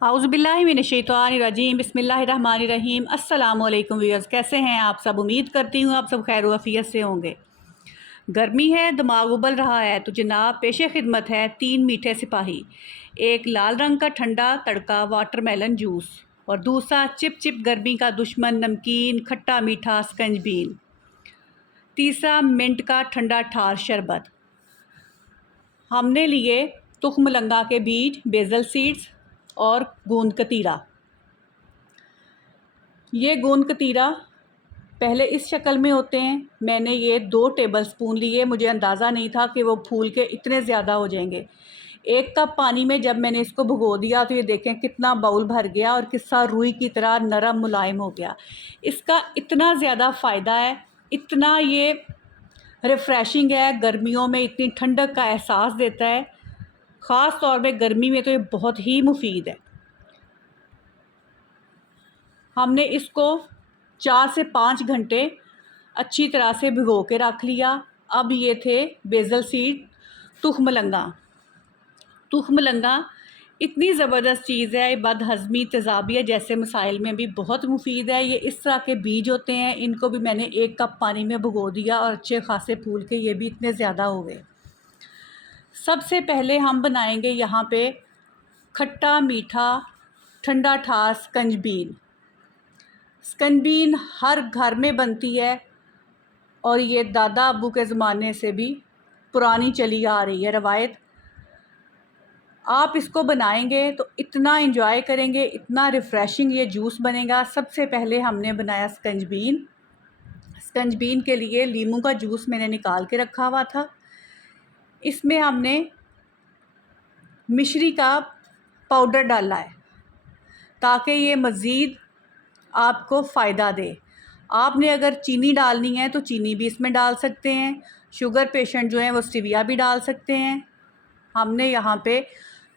आउज़ुबिल्लाहिमिनश्शैतानिर्रजीम बिस्मिल्लाहिर्रहमानिर्रहीम। अस्सलाम वालेकुम व्यूअर्स, कैसे हैं आप सब। उम्मीद करती हूँ आप सब खैर वफ़ियत से होंगे। गर्मी है, दिमाग उबल रहा है, तो जनाब पेशे खिदमत है 3 मीठे सिपाही। एक लाल रंग का ठंडा तड़का वाटरमेलन जूस और दूसरा चिप चिप गर्मी का दुश्मन नमकीन खट्टा मीठा स्कंजबीन। तीसरा मिंट का ठंडा ठार शरबत। हमने लिए तुख्म लंगा के बीज, बेज़ल सीड्स और गोंद कतीरा। ये गोंद कतीरा पहले इस शक्ल में होते हैं। मैंने ये 2 टेबलस्पून लिए, मुझे अंदाज़ा नहीं था कि वो फूल के इतने ज़्यादा हो जाएंगे। 1 कप पानी में जब मैंने इसको भिगो दिया तो ये देखें कितना बाउल भर गया और कितना रुई की तरह नरम मुलायम हो गया। इसका इतना ज़्यादा फ़ायदा है, इतना ये रिफ़्रेशिंग है, गर्मियों में इतनी ठंडक का एहसास देता है। ख़ास तौर पे गर्मी में तो ये बहुत ही मुफीद है। हमने इसको 4 से 5 घंटे अच्छी तरह से भिगो के रख लिया। अब ये थे बेज़ल सीड, तुख्म लंगा इतनी ज़बरदस्त चीज़ है, बदहज़मी तेज़ाबियत जैसे मसाइल में भी बहुत मुफीद है। ये इस तरह के बीज होते हैं, इनको भी मैंने 1 कप पानी में भिगो दिया और अच्छे खासे फूल के ये भी इतने ज़्यादा हो गए। सबसे पहले हम बनाएंगे यहाँ पे खट्टा मीठा ठंडा ठार स्कंजबीन। स्कंजबीन हर घर में बनती है और ये दादा अब्बू के ज़माने से भी पुरानी चली आ रही है रवायत। आप इसको बनाएंगे तो इतना एंजॉय करेंगे, इतना रिफ़्रेशिंग ये जूस बनेगा। सबसे पहले हमने बनाया स्कंजबीन। स्कंजबीन के लिए लीमू का जूस मैंने निकाल के रखा हुआ था। इसमें हमने मिश्री का पाउडर डाला है ताकि ये मज़ीद आपको फ़ायदा दे। आपने अगर चीनी डालनी है तो चीनी भी इसमें डाल सकते हैं। शुगर पेशेंट जो हैं वो स्टीविया भी डाल सकते हैं। हमने यहाँ पे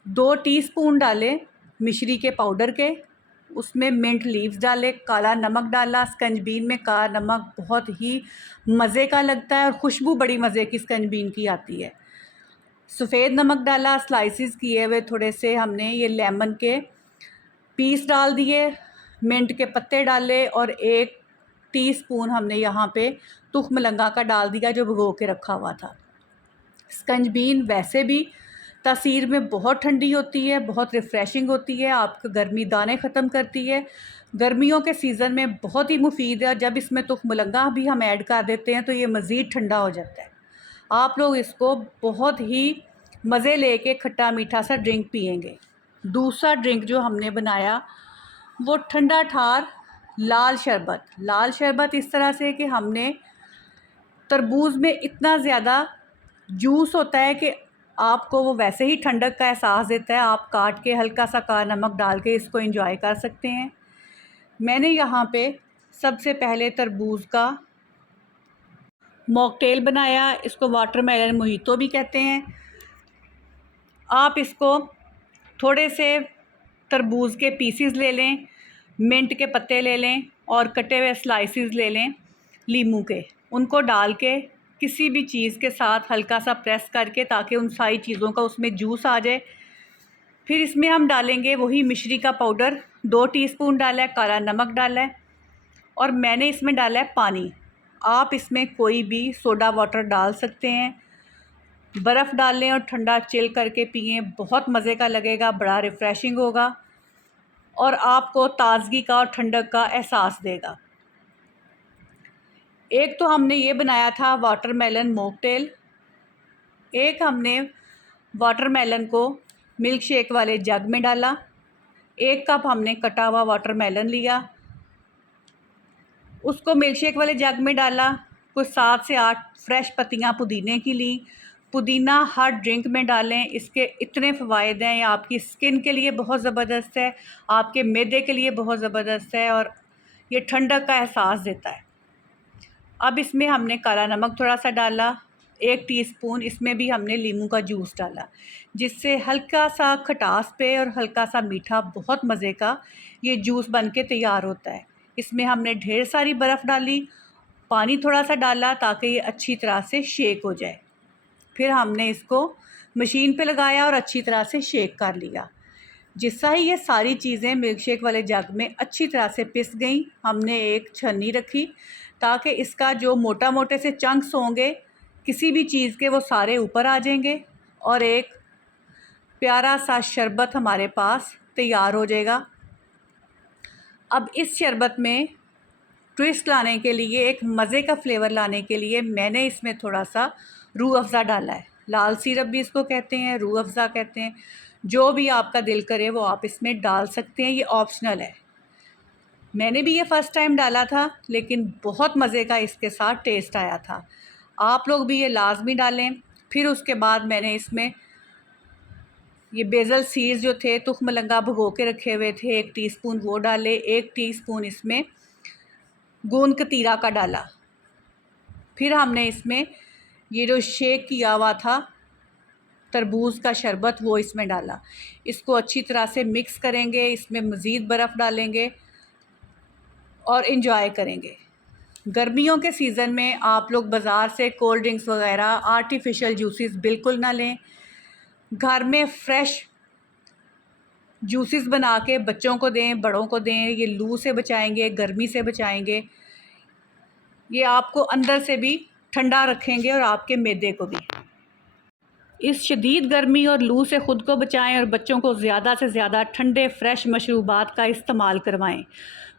2 टीस्पून डाले मिश्री के पाउडर के, उसमें मिंट लीव्स डाले, काला नमक डाला। स्कंजबीन में काला नमक बहुत ही मज़े का लगता है और खुशबू बड़ी मज़े की स्कंजबीन की आती है। सफ़ेद नमक डाला, स्लाइसिस किए हुए थोड़े से हमने ये लेमन के पीस डाल दिए, मिंट के पत्ते डाले और 1 टीस्पून हमने यहाँ पे तुख्म लंगा का डाल दिया जो भिगो के रखा हुआ था। स्कंजबीन वैसे भी तासीर में बहुत ठंडी होती है, बहुत रिफ़्रेशिंग होती है, आपके गर्मी दाने ख़त्म करती है। गर्मियों के सीज़न में बहुत ही मुफीद है और जब इसमें तुख्म लंगा भी हम ऐड कर देते हैं तो ये मज़ीद ठंडा हो जाता है। आप लोग इसको बहुत ही मज़े लेके खट्टा मीठा सा ड्रिंक पिएंगे। दूसरा ड्रिंक जो हमने बनाया वो ठंडा ठार लाल शरबत। लाल शरबत इस तरह से कि हमने तरबूज में इतना ज़्यादा जूस होता है कि आपको वो वैसे ही ठंडक का एहसास देता है। आप काट के हल्का सा काला नमक डाल के इसको एंजॉय कर सकते हैं। मैंने यहाँ पे सबसे पहले तरबूज का मॉकटेल बनाया, इसको वाटरमेलन मोहितो भी कहते हैं। आप इसको थोड़े से तरबूज के पीसीज ले लें, मिंट के पत्ते ले लें और कटे हुए स्लाइसिस ले लें लीमू के, उनको डाल के किसी भी चीज़ के साथ हल्का सा प्रेस करके ताकि उन सारी चीज़ों का उसमें जूस आ जाए। फिर इसमें हम डालेंगे वही मिश्री का पाउडर, 2 टीस्पून डाला है, काला नमक डाला है और मैंने इसमें डाला है पानी। आप इसमें कोई भी सोडा वाटर डाल सकते हैं। बर्फ़ डाल लें और ठंडा चिल करके पिएँ, बहुत मज़े का लगेगा, बड़ा रिफ़्रेशिंग होगा और आपको ताज़गी का और ठंडक का एहसास देगा। एक तो हमने ये बनाया था वाटरमेलन मॉकटेल, एक हमने वाटरमेलन को मिल्क शेक वाले जग में डाला। 1 कप हमने कटा हुआ वाटरमेलन लिया, उसको मिल्क शेक वाले जग में डाला। कुछ 7 से 8 फ्रेश पत्तियाँ पुदीने की ली। पुदीना हर ड्रिंक में डालें, इसके इतने फ़वाइद हैं। ये आपकी स्किन के लिए बहुत ज़बरदस्त है, आपके मैदे के लिए बहुत ज़बरदस्त है और ये ठंडक का एहसास देता है। अब इसमें हमने काला नमक थोड़ा सा डाला, 1 टीस्पून इसमें भी हमने लीमू का जूस डाला, जिससे हल्का सा खटास पे और हल्का सा मीठा बहुत मज़े का ये जूस बन के तैयार होता है। इसमें हमने ढेर सारी बर्फ़ डाली, पानी थोड़ा सा डाला ताकि ये अच्छी तरह से शेक हो जाए। फिर हमने इसको मशीन पे लगाया और अच्छी तरह से शेक कर लिया। जिससा ही ये सारी चीज़ें मिल्क शेक वाले जग में अच्छी तरह से पिस गई, हमने एक छन्नी रखी ताकि इसका जो मोटा मोटे से चंक्स होंगे किसी भी चीज़ के वो सारे ऊपर आ जाएंगे और एक प्यारा सा शरबत हमारे पास तैयार हो जाएगा। अब इस शरबत में ट्विस्ट लाने के लिए, एक मज़े का फ्लेवर लाने के लिए मैंने इसमें थोड़ा सा रूह अफ़ज़ा डाला है। लाल सिरप भी इसको कहते हैं, रूह अफ़ज़ा कहते हैं, जो भी आपका दिल करे वो आप इसमें डाल सकते हैं, ये ऑप्शनल है। मैंने भी ये फ़र्स्ट टाइम डाला था लेकिन बहुत मज़े का इसके साथ टेस्ट आया था। आप लोग भी ये लाजमी डालें। फिर उसके बाद मैंने इसमें ये बेज़ल सीड्स जो थे, तुखमलंगा भिगो के रखे हुए थे, 1 टीस्पून वो डाले, 1 टीस्पून इसमें गोंद कतीरा का डाला। फिर हमने इसमें ये जो शेक किया हुआ था तरबूज का शरबत वो इसमें डाला। इसको अच्छी तरह से मिक्स करेंगे, इसमें मज़ीद बर्फ़ डालेंगे और इन्जॉय करेंगे। गर्मियों के सीज़न में आप लोग बाज़ार से कोल्ड ड्रिंक्स वग़ैरह आर्टिफिशियल जूसेस बिल्कुल ना लें। घर में फ़्रेश जूसेस बना के बच्चों को दें, बड़ों को दें। ये लू से बचाएंगे, गर्मी से बचाएंगे, ये आपको अंदर से भी ठंडा रखेंगे और आपके मैदे को भी। इस शदीद गर्मी और लू से ख़ुद को बचाएं और बच्चों को ज़्यादा से ज़्यादा ठंडे फ़्रेश मशरूबात का इस्तेमाल करवाएं।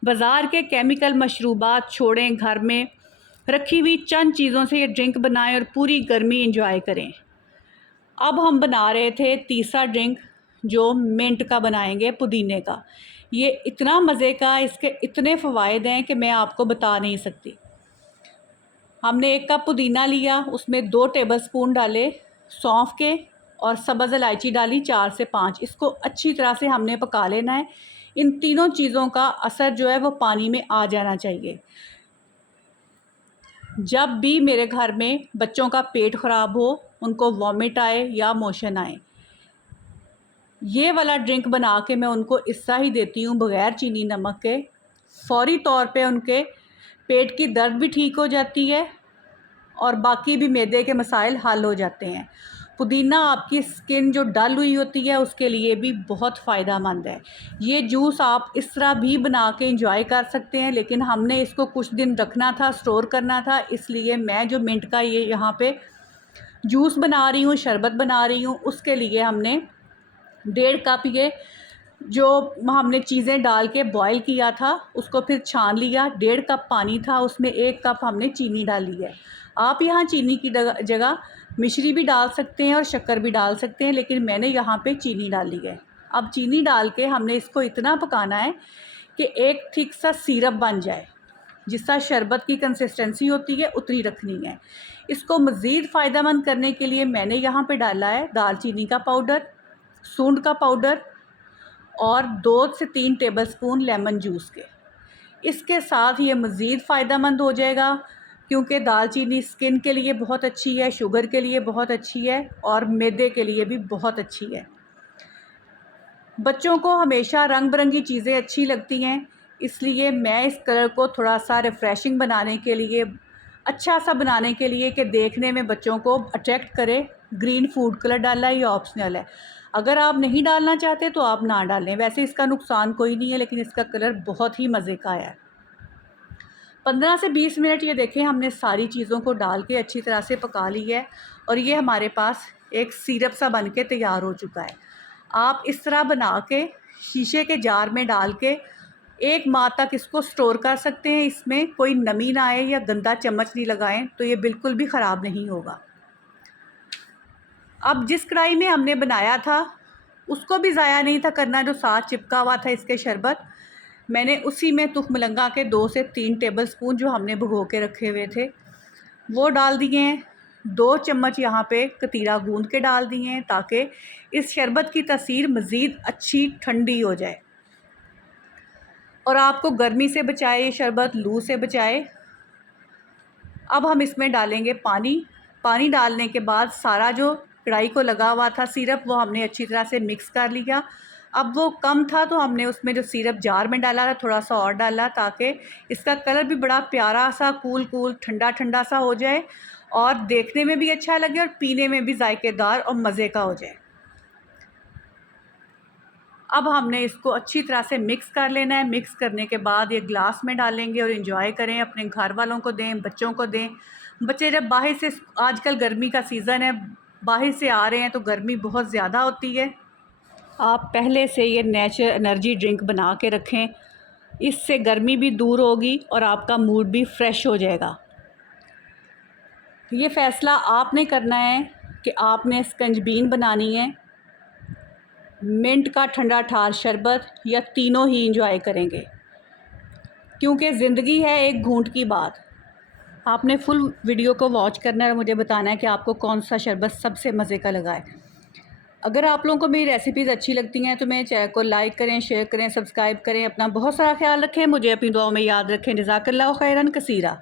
बाज़ार के केमिकल मशरूबात छोड़ें, घर में रखी हुई चंद चीज़ों से ये ड्रिंक बनाएं और पूरी गर्मी इंजॉय करें। अब हम बना रहे थे तीसरा ड्रिंक जो मिंट का बनाएंगे, पुदीने का। ये इतना मज़े का, इसके इतने फ़वाइद हैं कि मैं आपको बता नहीं सकती। हमने 1 कप पुदीना लिया, उसमें 2 टेबलस्पून डाले सौंफ के और सब्ज़ इलायची डाली 4 से 5। इसको अच्छी तरह से हमने पका लेना है। इन तीनों चीज़ों का असर जो है वो पानी में आ जाना चाहिए। जब भी मेरे घर में बच्चों का पेट ख़राब हो, उनको वॉमिट आए या मोशन आए, ये वाला ड्रिंक बना के मैं उनको इससा ही देती हूँ बग़ैर चीनी नमक के। फ़ौरी तौर पे उनके पेट की दर्द भी ठीक हो जाती है और बाकी भी मैदे के मसाइल हल हो जाते हैं। पुदीना आपकी स्किन जो डल हुई होती है उसके लिए भी बहुत फ़ायदेमंद है। ये जूस आप इस तरह भी बना के इंजॉय कर सकते हैं, लेकिन हमने इसको कुछ दिन रखना था, स्टोर करना था, इसलिए मैं जो मिंट का ये यहाँ पे जूस बना रही हूँ, शरबत बना रही हूँ, उसके लिए हमने 1.5 कप ये जो हमने चीज़ें डाल के बॉईल किया था उसको फिर छान लिया। 1.5 कप पानी था, उसमें 1 कप हमने चीनी डाली है। आप यहाँ चीनी की जगह मिश्री भी डाल सकते हैं और शक्कर भी डाल सकते हैं, लेकिन मैंने यहाँ पे चीनी डाली है। अब चीनी डाल के हमने इसको इतना पकाना है कि एक थिक सा सिरप बन जाए, जिसका शरबत की कंसिस्टेंसी होती है उतनी रखनी है। इसको मज़ीद फ़ायदेमंद करने के लिए मैंने यहाँ पे डाला है दालचीनी का पाउडर, सूंड का पाउडर और 2 से 3 टेबलस्पून लेमन जूस के। इसके साथ ये मज़ीद फ़ायदेमंद हो जाएगा क्योंकि दालचीनी स्किन के लिए बहुत अच्छी है, शुगर के लिए बहुत अच्छी है और मैदे के लिए भी बहुत अच्छी है। बच्चों को हमेशा रंग बिरंगी चीज़ें अच्छी लगती हैं, इसलिए मैं इस कलर को थोड़ा सा रिफ़्रेशिंग बनाने के लिए, अच्छा सा बनाने के लिए कि देखने में बच्चों को अट्रैक्ट करे, ग्रीन फूड कलर डाला है। ये ऑप्शनल है, अगर आप नहीं डालना चाहते तो आप ना डालें। वैसे इसका नुकसान कोई नहीं है, लेकिन इसका कलर बहुत ही मज़े का है। 15 से 20 मिनट ये देखें हमने सारी चीज़ों को डाल के अच्छी तरह से पका ली है और ये हमारे पास एक सिरप सा बन के तैयार हो चुका है। आप इस तरह बना के शीशे के जार में डाल के 1 माह तक इसको स्टोर कर सकते हैं। इसमें कोई नमी ना आए या गंदा चम्मच नहीं लगाएं तो ये बिल्कुल भी ख़राब नहीं होगा। अब जिस कढ़ाई में हमने बनाया था उसको भी ज़ाया नहीं था करना, जो साथ चिपका हुआ था इसके शरबत, मैंने उसी में तुखमलंगा के 2 से 3 टेबलस्पून जो हमने भिगो के रखे हुए थे वो डाल दिए हैं। 2 चम्मच यहाँ पे कतीरा गूंद के डाल दिए हैं ताकि इस शरबत की तासीर मज़ीद अच्छी ठंडी हो जाए और आपको गर्मी से बचाए, ये शरबत लू से बचाए। अब हम इसमें डालेंगे पानी। पानी डालने के बाद सारा जो कढ़ाई को लगा हुआ था सिरप वो हमने अच्छी तरह से मिक्स कर लिया। अब वो कम था तो हमने उसमें जो सिरप जार में डाला था थोड़ा सा और डाला ताकि इसका कलर भी बड़ा प्यारा सा कूल कूल ठंडा ठंडा सा हो जाए और देखने में भी अच्छा लगे और पीने में भी जायकेदार और मज़े का हो जाए। अब हमने इसको अच्छी तरह से मिक्स कर लेना है। मिक्स करने के बाद ये ग्लास में डालेंगे और एंजॉय करें, अपने घर वालों को दें, बच्चों को दें। बच्चे जब बाहर से, आजकल गर्मी का सीज़न है, बाहर से आ रहे हैं तो गर्मी बहुत ज़्यादा होती है। आप पहले से ये नेचुरल एनर्जी ड्रिंक बना के रखें, इससे गर्मी भी दूर होगी और आपका मूड भी फ्रेश हो जाएगा। ये फ़ैसला आपने करना है कि आपने स्कंजबीन बनानी है, मिंट का ठंडा ठार शरबत, या तीनों ही इंजॉय करेंगे, क्योंकि ज़िंदगी है एक घूंट की बात। आपने फुल वीडियो को वॉच करना है और मुझे बताना है कि आपको कौन सा शरबत सबसे मज़े का लगा है। अगर आप लोगों को मेरी रेसिपीज़ अच्छी लगती हैं तो मेरे चैनल को लाइक करें, शेयर करें, सब्सक्राइब करें। अपना बहुत सारा ख्याल रखें, मुझे अपनी दुआओं में याद रखें। जज़ाकल्लाहु खैरन कसीरा।